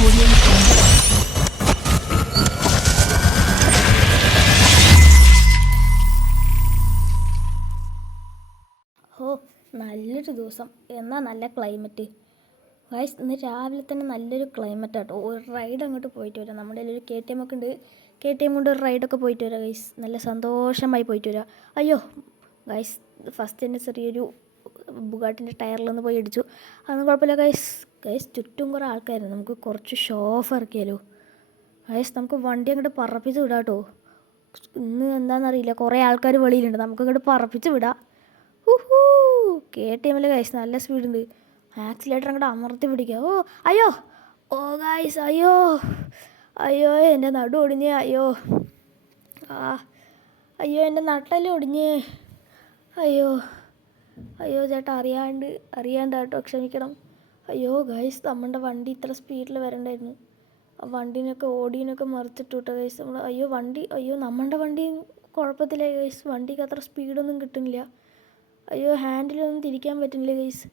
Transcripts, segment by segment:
Audio Jungle. ഓ, നല്ലൊരു ദിവസം. എന്നാൽ നല്ല ക്ലൈമറ്റ്. ഗൈസ്, ഇന്ന് രാവിലെ തന്നെ നല്ലൊരു ക്ലൈമറ്റ് ആട്ടോ. ഒരു റൈഡ് അങ്ങോട്ട് പോയിട്ട് വരാം. നമ്മുടെ കയ്യിൽ ഒരു KTM ഒക്കെ ഉണ്ട്. KTM കൊണ്ട് ഒരു റൈഡൊക്കെ പോയിട്ട് വരാം ഗൈസ്. നല്ല സന്തോഷമായി പോയിട്ട് വരാം. അയ്യോ ഗൈസ്, ഫസ്റ്റ് തന്നെ ചെറിയൊരു ബുഗാട്ടിൻ്റെ ടയറിലൊന്ന് പോയി ഇടിച്ചു. അതൊന്നും കുഴപ്പമില്ല ഗൈസ്. ഗൈസ്, ചുറ്റും കുറേ ആൾക്കാരുണ്ട്. നമുക്ക് കുറച്ച് ഷോ ഓഫ് ഇറക്കിയാലോ ഗൈസ്. നമുക്ക് വണ്ടി അങ്ങോട്ട് പറപ്പിച്ച് വിടാം കേട്ടോ. ഇന്ന് എന്താണെന്നറിയില്ല, കുറേ ആൾക്കാർ വെളിയിലുണ്ട്. നമുക്ക് അങ്ങോട്ട് പറപ്പിച്ച് വിടാം. KTM ഗൈസ് നല്ല സ്പീഡുണ്ട്. ആക്സിലേറ്റർ അങ്ങോട്ട് അമർത്തി പിടിക്കുക. ഓ അയ്യോ, ഓ ഗൈസ്, അയ്യോ അയ്യോ, എൻ്റെ നടു ഒടിഞ്ഞേ. അയ്യോ അയ്യോ, എൻ്റെ നട്ടെല്ലാം ഒടിഞ്ഞേ. അയ്യോ അയ്യോ ചേട്ടാ, അറിയാണ്ടാട്ടോ, ക്ഷമിക്കണം. അയ്യോ ഗൈസ്, നമ്മുടെ വണ്ടി ഇത്ര സ്പീഡിൽ വരണ്ടായിരുന്നു. ആ വണ്ടീനൊക്കെ ഓടീനൊക്കെ മറിച്ചിട്ടു കേട്ടോ ഗൈസ് നമ്മൾ. അയ്യോ നമ്മുടെ വണ്ടി കുഴപ്പത്തില്ല ഗൈസ്. വണ്ടിക്ക് അത്ര സ്പീഡൊന്നും കിട്ടുന്നില്ല. അയ്യോ, ഹാൻഡിലൊന്നും തിരിക്കാൻ പറ്റുന്നില്ല ഗൈസ്.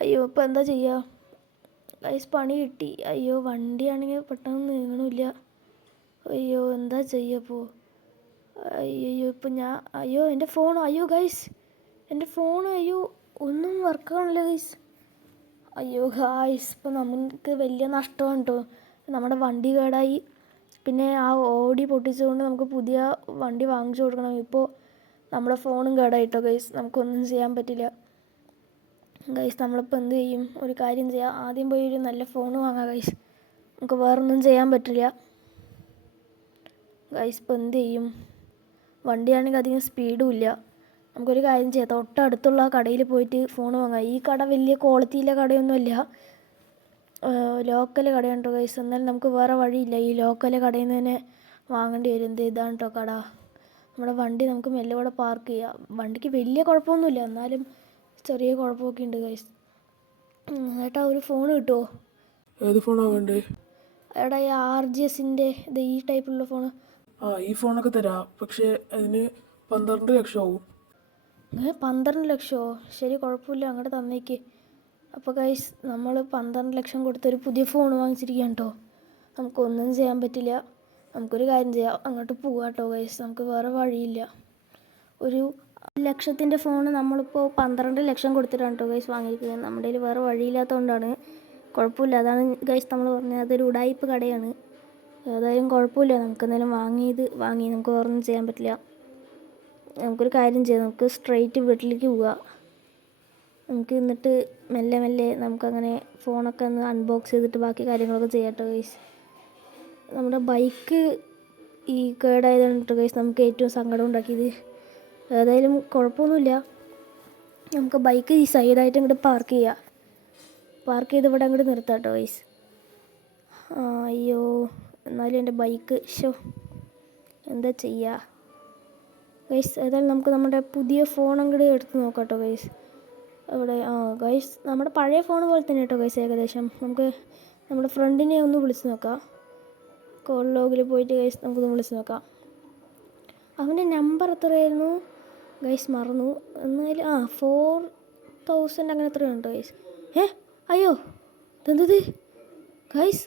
അയ്യോ, ഇപ്പോൾ എന്താ ചെയ്യുക ഗൈസ്? പണി കിട്ടി. അയ്യോ, വണ്ടിയാണെങ്കിൽ പെട്ടെന്ന് നീങ്ങണില്ല. അയ്യോ, എന്താ ചെയ്യുക അയ്യോ, ഇപ്പം അയ്യോ എൻ്റെ ഫോൺ, അയ്യോ ഗൈസ് എൻ്റെ ഫോൺ, അയ്യോ ഒന്നും വർക്കാണില്ല ഗൈസ്. അയ്യോ ഗൈസ്, ഇപ്പം നമുക്ക് വലിയ നഷ്ടമാണ് കേട്ടോ. നമ്മുടെ വണ്ടി കേടായി. പിന്നെ ആ ഓടി പൊട്ടിച്ചുകൊണ്ട് നമുക്ക് പുതിയ വണ്ടി വാങ്ങിച്ചു കൊടുക്കണം. ഇപ്പോൾ നമ്മുടെ ഫോണും കേടായിട്ടോ ഗൈസ്. നമുക്കൊന്നും ചെയ്യാൻ പറ്റില്ല ഗൈസ്. നമ്മളിപ്പോൾ എന്ത് ചെയ്യും? ഒരു കാര്യം ചെയ്യാം, ആദ്യം പോയി ഒരു നല്ല ഫോൺ വാങ്ങാം ഗൈസ്. നമുക്ക് വേറൊന്നും ചെയ്യാൻ പറ്റില്ല ഗൈസ്. ഇപ്പോൾ എന്ത് ചെയ്യും? വണ്ടിയാണെങ്കിൽ അധികം സ്പീഡും ഇല്ല. നമുക്കൊരു കാര്യം ചെയ്യാം, തൊട്ടടുത്തുള്ള കടയിൽ പോയിട്ട് ഫോൺ വാങ്ങാം. ഈ കട വലിയ ക്വാളിറ്റിയിലെ കടയൊന്നുമല്ല, ലോക്കൽ കടയാണ് കേട്ടോ ഗൈസ്. എന്നാലും നമുക്ക് വേറെ വഴിയില്ല, ഈ ലോക്കൽ കടയിൽ നിന്ന് തന്നെ വാങ്ങേണ്ടി വരും. ഇതാണ് കേട്ടോ കട. നമ്മുടെ വണ്ടി നമുക്ക് മെല്ലെ ഇവിടെ പാർക്ക് ചെയ്യാം. വണ്ടിക്ക് വലിയ കുഴപ്പമൊന്നുമില്ല, എന്നാലും ചെറിയ കുഴപ്പമൊക്കെ ഉണ്ട് ഗൈസ്. ഏട്ടാ, ഒരു ഫോൺ കിട്ടുമോ? ഏത് ഫോണാണ് വേണ്ടേ? എടാ, ഈ RGSൻ്റെ ഈ ടൈപ്പുള്ള ഫോൺ. ഈ ഫോണൊക്കെ തരാം, പക്ഷേ അതിന് 12 ലക്ഷം ആവും. 12 ലക്ഷമോ? ശരി, കുഴപ്പമില്ല, അങ്ങോട്ട് തന്നേക്ക്. അപ്പോൾ ഗൈസ്, നമ്മൾ 12 ലക്ഷം കൊടുത്തൊരു പുതിയ ഫോൺ വാങ്ങിച്ചിരിക്കുകയാണ് കേട്ടോ. നമുക്കൊന്നും ചെയ്യാൻ പറ്റില്ല. നമുക്കൊരു കാര്യം ചെയ്യാം, അങ്ങോട്ട് പോകാം കേട്ടോ ഗൈസ്. നമുക്ക് വേറെ വഴിയില്ല. ഒരു ലക്ഷത്തിൻ്റെ ഫോൺ നമ്മളിപ്പോൾ 12 ലക്ഷം കൊടുത്തിട്ടാണ് കേട്ടോ ഗൈസ് വാങ്ങിയിരിക്കുന്നത്. നമ്മുടെ കയ്യിൽ വേറെ വഴിയില്ലാത്തതുകൊണ്ടാണ്. കുഴപ്പമില്ല, അതാണ് ഗൈസ് നമ്മൾ പറഞ്ഞത്. അതൊരു ഉടായിപ്പ് കടയാണ്. ഏതായാലും കുഴപ്പമില്ല, നമുക്ക് എന്തായാലും വാങ്ങി. നമുക്ക് വേറൊന്നും ചെയ്യാൻ പറ്റില്ല. നമുക്കൊരു കാര്യം ചെയ്യാം, നമുക്ക് സ്ട്രെയിറ്റ് വീട്ടിലേക്ക് പോവാം. നമുക്ക് എന്നിട്ട് മെല്ലെ നമുക്കങ്ങനെ ഫോണൊക്കെ ഒന്ന് അൺബോക്സ് ചെയ്തിട്ട് ബാക്കി കാര്യങ്ങളൊക്കെ ചെയ്യാം കേട്ടോ ഗൈസ്. നമ്മുടെ ബൈക്ക് ഈ കേടായതാണ് കേട്ടോ ഗൈസ് നമുക്ക് ഏറ്റവും സങ്കടം ഉണ്ടാക്കിയത്. ഏതായാലും കുഴപ്പമൊന്നുമില്ല, നമുക്ക് ബൈക്ക് ഈ സൈഡായിട്ട് ഇങ്ങോട്ട് പാർക്ക് ചെയ്ത് ഇവിടെ അങ്ങോട്ട് നിർത്താം കേട്ടോ ഗൈസ്. അയ്യോ, എന്നാലും എൻ്റെ ബൈക്ക് എന്താ ചെയ്യുക ഗൈസ്? ഏതായാലും നമുക്ക് നമ്മുടെ പുതിയ ഫോൺ അങ്ങോട്ട് എടുത്ത് നോക്കാം കേട്ടോ ഗൈസ്. അവിടെ ഗൈസ്, നമ്മുടെ പഴയ ഫോൺ പോലെ തന്നെ കേട്ടോ ഗൈസ് ഏകദേശം. നമുക്ക് നമ്മുടെ ഫ്രണ്ടിനെ ഒന്ന് വിളിച്ച് നോക്കാം. കോൾ ലോഗിൽ പോയിട്ട് ഗൈസ് നമുക്കൊന്ന് വിളിച്ച് നോക്കാം. അവൻ്റെ നമ്പർ എത്രയായിരുന്നു ഗൈസ്? മറന്നു. എന്നാലും 4000 അങ്ങനെ എത്രയാണ് കേട്ടോ ഗൈസ്. അയ്യോ, ഇതെന്തത് ഗൈസ്?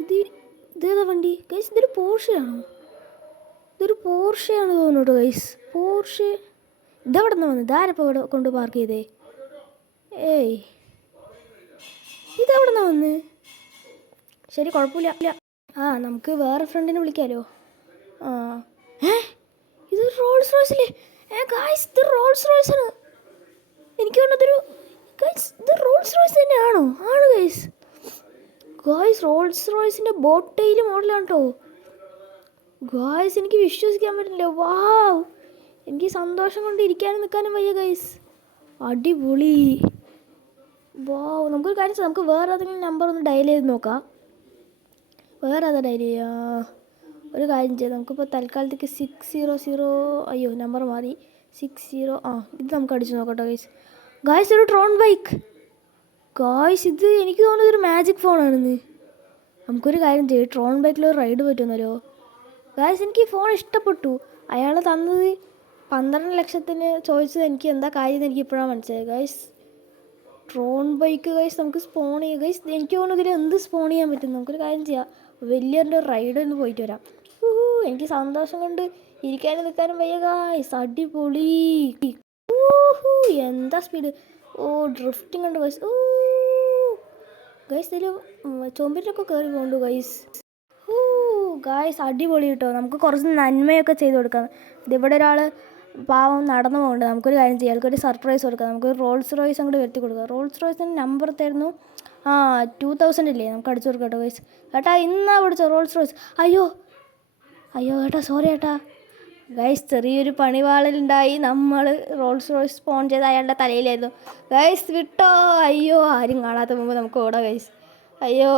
ഇതേതാ വണ്ടി ഗൈസ്? ഇതൊരു പോർഷയാണോ? ഇതൊരു പോർഷയാണ് തോന്നുന്നു കേട്ടോ ഗൈസ്. പോർഷെ ഇതെവിടെ നിന്ന് വന്നു? ഇതാരപ്പോൾ ഇവിടെ കൊണ്ട് പാർക്ക് ചെയ്തേ? ഇതെവിടെ നിന്നാണ് വന്ന്? ശരി, കുഴപ്പമില്ല. നമുക്ക് വേറെ ഫ്രണ്ടിനെ വിളിക്കാമല്ലോ. ഇത് റോൾസ് റോയ്സില്ലേ? ഗൈസ്, ഇത് റോൾസ് റോയ്സാണ്. എനിക്ക് തോന്നുന്നതൊരു ഗൈസ്, ഇത് റോൾസ് റോയ്സ് തന്നെയാണോ? ആണ് ഗൈസ്. റോൾസ് റോയ്സിൻ്റെ ബോട്ടെയിൽ മോഡലാണ് കേട്ടോ ഗൈസ്. എനിക്ക് വിശ്വസിക്കാൻ പറ്റില്ല. വാവ്, എനിക്ക് സന്തോഷം കൊണ്ട് ഇരിക്കാനും നിൽക്കാനും വയ്യ ഗൈസ്. അടിപൊളി. വാവ്, നമുക്കൊരു കാര്യം ചെയ്യാം, നമുക്ക് വേറെ ഏതെങ്കിലും നമ്പർ ഒന്ന് ഡയൽ ചെയ്ത് നോക്കാം. വേറെ ഏതാ ഡയൽ ചെയ്യുക? ഒരു കാര്യം ചെയ്യാം, നമുക്കിപ്പോൾ തൽക്കാലത്തേക്ക് 600, അയ്യോ നമ്പർ മാറി, 60, ഇത് നമുക്ക് അടിച്ച് നോക്കട്ടോ ഗൈസ്. ഒരു ട്രോൺ ബൈക്ക് ഗൈസ്. ഇത് എനിക്ക് തോന്നുന്നത് ഒരു മാജിക് ഫോണാണെന്ന്. നമുക്കൊരു കാര്യം ചെയ്യാം, ട്രോൺ ബൈക്കിലൊരു റൈഡ് പറ്റുന്നല്ലോ ഗൈസ്. എനിക്ക് ഈ ഫോൺ ഇഷ്ടപ്പെട്ടു. അയാൾ തന്നത് 12 ലക്ഷത്തിന് ചോദിച്ചത് എനിക്ക് എന്താ കാര്യം എന്ന് എനിക്ക് ഇപ്പോഴാണ് മനസ്സിലായത് ഗൈസ്. ഡ്രോൺ ബൈക്ക് ഗൈസ് നമുക്ക് സ്പോൺ ചെയ്യാം ഗൈസ്. എനിക്ക് തോന്നുന്നു ഇതിൽ എന്ത് സ്പോൺ ചെയ്യാൻ പറ്റും. നമുക്കൊരു കാര്യം ചെയ്യാം, വലിയൊരു റൈഡ് ഒന്ന് പോയിട്ട് വരാം. എനിക്ക് സന്തോഷം കൊണ്ട് ഇരിക്കാനും നിൽക്കാനും വയ്യ ഗൈസ്. അടിപൊളി. എന്താ സ്പീഡ്. ഡ്രിഫ്റ്റിംഗ് ഉണ്ട് ഗൈസ്. ഗൈസ് ഇതിൽ ചൊമ്പിലൊക്കെ കയറി പോകണ്ടു ഗൈസ്. ഗൈസ് അടിപൊളി കേട്ടോ. നമുക്ക് കുറച്ച് നന്മയൊക്കെ ചെയ്ത് കൊടുക്കാം. ഇതിവിടെ ഒരാൾ പാവം നടന്നു പോകുന്നുണ്ട്. നമുക്കൊരു കാര്യം ചെയ്യാം, ആൾക്കൊരു സർപ്രൈസ് കൊടുക്കാം. നമുക്ക് റോൾസ് റോയ്സ് അങ്ങോട്ട് വരുത്തി കൊടുക്കാം. റോൾസ് റോയ്സിൻ്റെ നമ്പർ തരുന്നു 2000 ഇല്ലേ, നമുക്ക് അടിച്ചു കൊടുക്കാം കേട്ടോ ഗൈസ്. ഏട്ടാ ഇന്നാ പിടിച്ചോ റോൾസ് റോയ്സ്. അയ്യോ ഏട്ടാ സോറി ഏട്ടാ. ഗൈസ് ചെറിയൊരു പണിവാളലുണ്ടായി. നമ്മൾ റോൾസ് റോയ്സ് സ്പോൺ ചെയ്ത് അയാളുടെ തലയിലായിരുന്നു ഗൈസ്. വിട്ടോ. അയ്യോ ആരും കാണാത്ത മുമ്പ് നമുക്ക് ഓടാം ഗൈസ്. അയ്യോ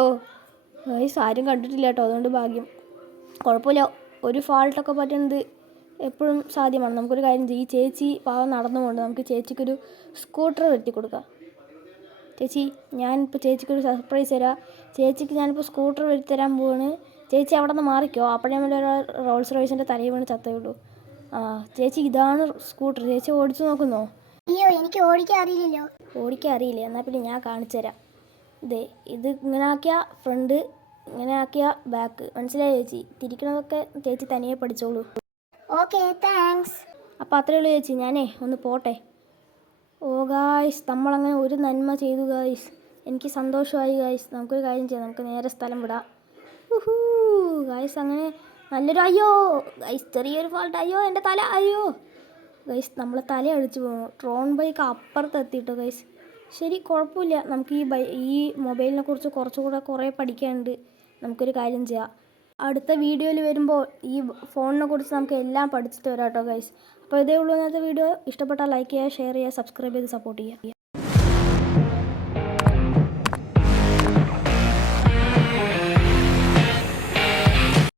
ഗൈസ് ആരും കണ്ടിട്ടില്ല കേട്ടോ, അതുകൊണ്ട് ഭാഗ്യം. കുഴപ്പമില്ല, ഒരു ഫാൾട്ടൊക്കെ പറ്റുന്നത് എപ്പോഴും സാധ്യമാണ്. നമുക്കൊരു കാര്യം ചെയ്യും, ഈ ചേച്ചി പാവം നടന്നു പോകുന്നുണ്ട്. നമുക്ക് ചേച്ചിക്കൊരു സ്കൂട്ടർ വരുത്തി കൊടുക്കാം. ചേച്ചി ഞാനിപ്പോൾ ചേച്ചിക്കൊരു സർപ്രൈസ് തരാം. ചേച്ചിക്ക് ഞാനിപ്പോൾ സ്കൂട്ടർ വരുത്തി തരാൻ പോവാണ്. ചേച്ചി അവിടെ നിന്ന് മാറിക്കോ. അപ്പോഴേ ഒരു റോൾസ് റോയ്സിൻ്റെ തലയിൽ വീണ് ചത്തേ ഉള്ളൂ. ചേച്ചി ഇതാണ് സ്കൂട്ടർ. ചേച്ചി ഓടിച്ചു നോക്കുന്നോ? അയ്യോ എനിക്ക് ഓടിക്കാൻ അറിയില്ലല്ലോ. ഓടിക്കാൻ അറിയില്ല, എന്നാൽ പിന്നെ ഞാൻ കാണിച്ചു തരാം. ഇത് ഇങ്ങനെ ആക്കിയ ഫ്രണ്ട്, ഇങ്ങനെ ആക്കിയ ബാക്ക്. മനസ്സിലായോ ചേച്ചി? തിരിക്കണതൊക്കെ ചേച്ചി തനിയെ പഠിച്ചോളൂ. Okay thanks. അപ്പോൾ അത്രയേ ഉള്ളൂ ചേച്ചി, ഞാനേ ഒന്ന് പോട്ടെ. ഗായ്സ് നമ്മളങ്ങനെ ഒരു നന്മ ചെയ്തു ഗായ്സ്. എനിക്ക് സന്തോഷമായി ഗായ്സ്. നമുക്കൊരു കാര്യം ചെയ്യാം, നമുക്ക് നേരെ സ്ഥലം വിടാം. ഗായ്സ് അങ്ങനെ നല്ലൊരു അയ്യോ ഗൈസ് ചെറിയൊരു ഫാൾട്ട്. അയ്യോ എൻ്റെ തല. അയ്യോ ഗൈസ് നമ്മളെ തല അടിച്ചു പോകുന്നു. ഡ്രോൺ ബൈക്ക് അപ്പുറത്ത് എത്തിയിട്ടോ ഗൈസ്. ശരി കുഴപ്പമില്ല, നമുക്ക് ഈ മൊബൈലിനെ കുറിച്ച് കുറേ പഠിക്കാനുണ്ട്. നമുക്കൊരു കാര്യം ചെയ്യാം, അടുത്ത വീഡിയോയിൽ വരുമ്പോൾ ഈ ഫോണിനെ കുറിച്ച് നമുക്ക് എല്ലാം പഠിച്ചിട്ട് വരാം കേട്ടോ ഗൈസ്. അപ്പോൾ ഇതേ ഉള്ളൂ ഇന്നത്തെ വീഡിയോ. ഇഷ്ടപ്പെട്ടാൽ ലൈക്ക് ചെയ്യുക, ഷെയർ ചെയ്യുക, സബ്സ്ക്രൈബ് ചെയ്ത് സപ്പോർട്ട് ചെയ്യുക.